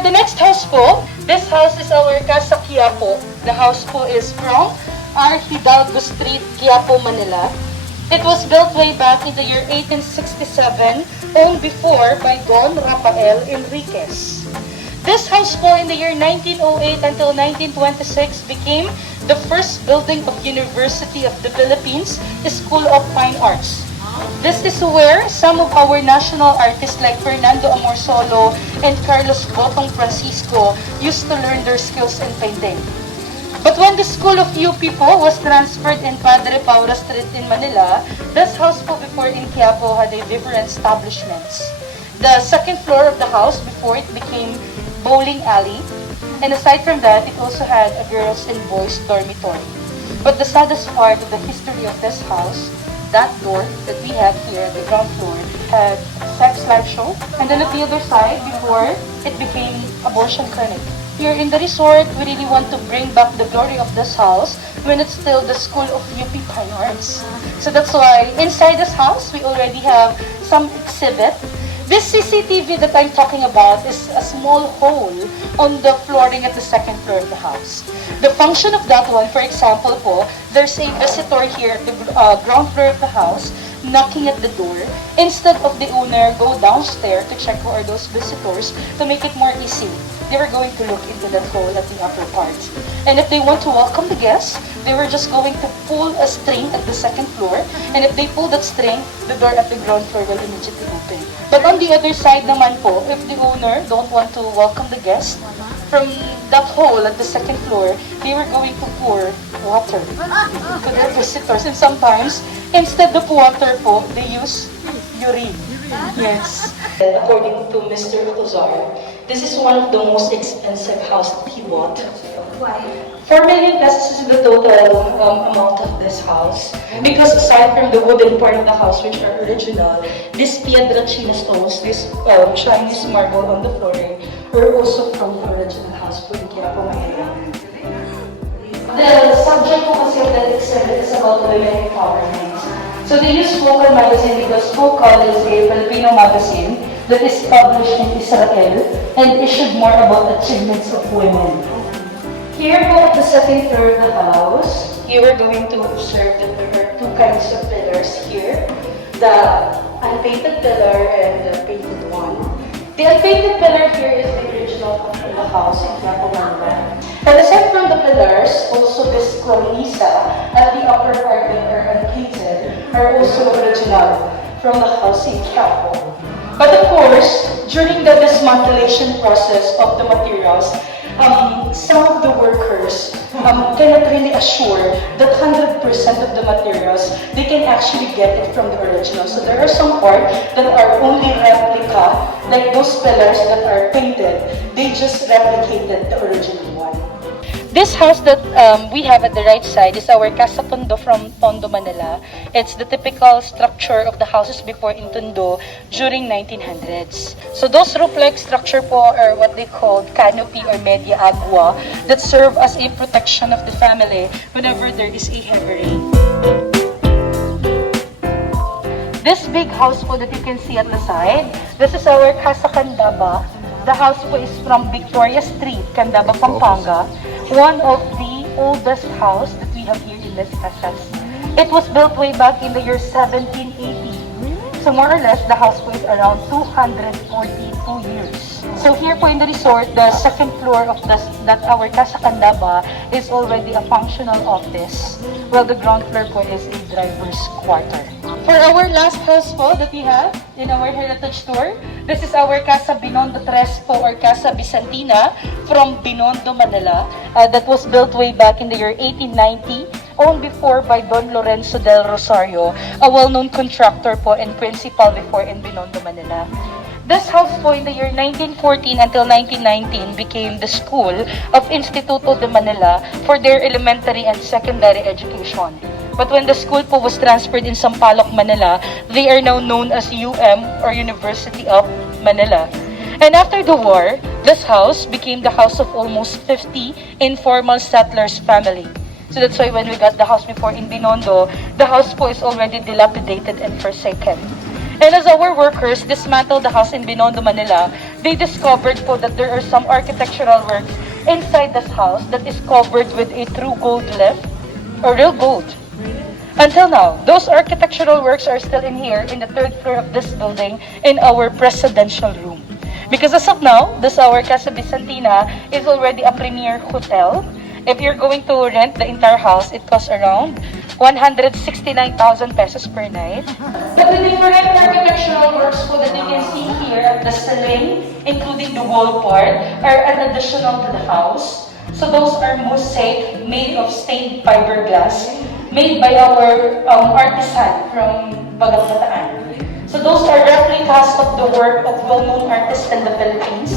the next house po, this house is our Casa Quiapo. The house po is from R. Hidalgo Street, Quiapo, Manila. It was built way back in the year 1867, owned before by Don Rafael Enriquez. This house po in the year 1908 until 1926 became the first building of University of the Philippines School of Fine Arts. This is where some of our national artists like Fernando Amorsolo and Carlos Botong Francisco used to learn their skills in painting. But when the School of UP po was transferred in Padre Paura Street in Manila, this house po before in Quiapo had a different establishments. The second floor of the house before it became bowling alley, and aside from that, it also had a girls and boys dormitory. But the saddest part of the history of this house, that door that we have here at the ground floor had sex live show, and then at the other side, before it became abortion clinic. Here in the resort, we really want to bring back the glory of this house when it's still the School of UP Fine Arts. So that's why inside this house, we already have some exhibit. This CCTV that I'm talking about is a small hole on the flooring at the second floor of the house. The function of that one, for example po, there's a visitor here at the ground floor of the house knocking at the door. Instead of the owner go downstairs to check who are those visitors, to make it more easy, they were going to look into that hole at the upper part. And if they want to welcome the guests, they were just going to pull a string at the second floor, and if they pull that string, the door at the ground floor will immediately open. But on the other side naman po, if the owner don't want to welcome the guests from that hole at the second floor, they were going to pour water to their visitors. And sometimes, instead of water po, they use urine. Yes. According to Mr. Acuzar, this is one of the most expensive house that he bought. Why? 4 million pesos is the total amount of this house. Because aside from the wooden part of the house, which are original, this piedra china stones, this Chinese marble on the flooring, are also from the original house po in Quiapo, Manila. The subject po kasi of that exhibit is about women empowerment. So they use Vocal magazine because Vocal is a Filipino magazine that is published in Israel and issued more about achievements of women. Here po at the second floor of the house, you are going to observe that there are two kinds of pillars here. The unpainted pillar and the painted one. The unpainted pillar here is the original of the house in Quiapo, Manila. And aside from the pillars, also this cornisa at the upper part that are unpainted are also original from the house in Quiapo. But of course, during the dismantellation process of the materials, some of the workers cannot really assure that 100% of the materials, they can actually get it from the original. So there are some parts that are only replica, like those pillars that are painted, they just replicated the original one. This house that we have at the right side is our Casa Tondo from Tondo, Manila. It's the typical structure of the houses before in Tondo during 1900s. So those roof-like structure po are what they call canopy or media agua that serve as a protection of the family whenever there is a heavy rain. This big house po that you can see at the side, this is our Casa Candaba. The house po is from Victoria Street, Candaba, Pampanga. One of the oldest house that we have here in Las Casas. It was built way back in the year 1780. So more or less, the house po is around 242 years. So here po in the resort, the second floor of that our Casa Candaba is already a functional office, while the ground floor po is a driver's quarter. For our last house po that we have in our heritage tour, this is our Casa Binondo Tres po or Casa Bizantina from Binondo, Manila. That was built way back in the year 1890, owned before by Don Lorenzo del Rosario, a well-known contractor po and principal before in Binondo, Manila. This house po in the year 1914 until 1919 became the school of Instituto de Manila for their elementary and secondary education. But when the school po was transferred in Sampaloc, Manila, they are now known as UM or University of Manila. And after the war, this house became the house of almost 50 informal settlers' family. So that's why when we got the house before in Binondo, the house po is already dilapidated and forsaken. And as our workers dismantled the house in Binondo, Manila, they discovered po that there are some architectural works inside this house that is covered with a true gold leaf, or real gold. Until now, those architectural works are still in here in the third floor of this building in our presidential room. Because as of now, this our Casa Vicentina is already a premier hotel. If you're going to rent the entire house, it costs around 169,000 pesos per night. But the different architectural works po that you can see here at the ceiling, including the wall part, are an additional to the house. So those are mosaic made of stained fiberglass, made by our artisan from Bataan. So those are replicas of the work of well-known artists in the Philippines.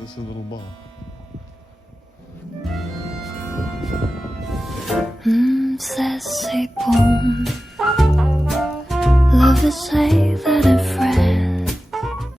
This is a little ball. Ça c'est bon. Love is say that in front.